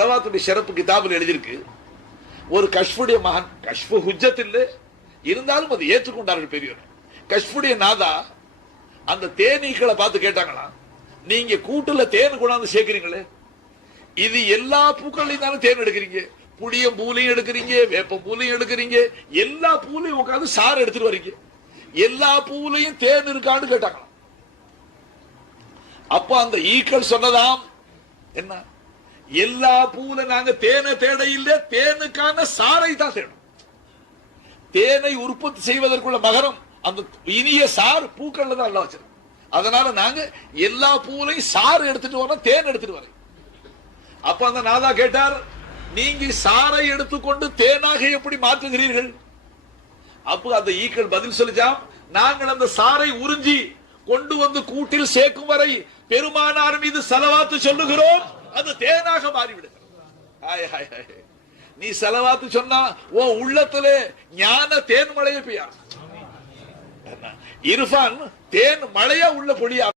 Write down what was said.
சலவாத்துடைய சிறப்பு கிதாபில் எழுதியிருக்கு. ஒரு கஷ்புடைய மகன், கஷ்பு ஹுஜ்ஜத் இல்லை இருந்தாலும் அது ஏற்றுக்கொண்டார்கள் பெரியவர். கஷ்புடைய நாதா அந்த தேனீக்களை பார்த்து கேட்டாங்களாம், நீங்க கூட்டுல தேன் கொண்டாந்து சேர்க்கிறீங்களே, இது எல்லா பூக்களையும் தானே தேன் எடுக்கிறீங்க, புளிய பூலையும் எடுக்கிறீங்க, வேப்ப பூலையும் எடுக்கிறீங்க, எல்லா பூலையும் உட்காந்து சாறு எடுத்துட்டு வரீங்க, எல்லா பூலையும் தேன் இருக்கான்னு கேட்டாங்களாம். அப்ப அந்த ஈக்கள் சொன்னதாம் என்ன, எல்லா பூல நாங்க தேனை தேட இல்லை, தேனுக்கான சாறை தான் தேடும். தேனை உற்பத்தி செய்வதற்குள்ள மகரம் அந்த இனிய சாறு பூக்கள்ல தான் நல்லா வச்சிருக்கோம். அதனால நாங்க எல்லா பூலையும் சாறு எடுத்துட்டு வரோம், தேன் எடுத்துட்டு வரோம். அப்ப அந்த நாதா கேட்டார், நீங்க சாறை எடுத்துக்கொண்டு தேனாக எப்படி மாற்றுகிறீர்கள்? அப்ப அந்த ஈக்கள் பதில் சொல்லிச்சாம், நாங்கள் அந்த சாறை உறிஞ்சி கொண்டு வந்து கூட்டில் சேர்க்கும் வரை பெருமானார் மீது ஸலவாத்து சொல்லுகிறோம், அது தேனாக மாறிவிடுகிறது. நீ ஸலவாத்து சொன்னா உன் உள்ளத்திலே ஞான தேன் மழையை பெய்யா, இர்ஃபான் தேன் மழையா உள்ள பொழியா.